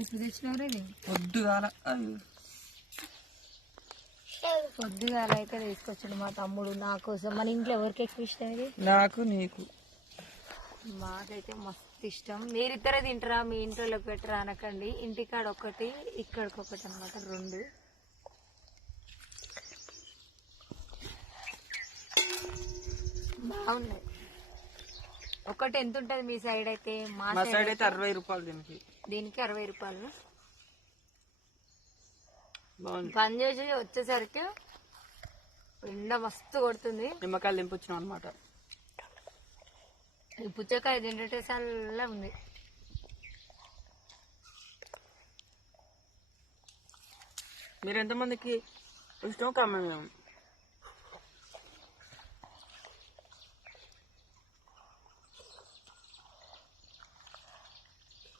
ఇప్పుడు తెచ్చినవరే పొద్దుగాల అయితే తీసుకొచ్చాడు మా తమ్ముడు నా కోసం. మన ఇంట్లో ఎవరికి ఎక్కువ ఇష్టం ఇది? నాకు నీకు. మాకైతే మస్తు ఇష్టం. మీరిద్దరే తింటారా, మీ ఇంట్లోకి పెట్టరా అనకండి. ఇంటికాడ ఒకటి ఇక్కడికి ఒకటి అనమాట, రెండు. బాగున్నాయి. ఒకటి ఎంత ఉంటది మీ సైడ్ అయితే? మా సైడ్ అయితే 60 రూపాయలు. దీనికి 60 రూపాయలు. పని చేసి వచ్చేసరికి ఎండ మస్తు కొడుతుంది. నిమ్మకాయలు దింపొచ్చినాం అనమాట. ఈ పుచ్చకాయ తింటే చల్లగా ఉంది. మీరు ఎంతమందికి ఇష్టం కామెంట్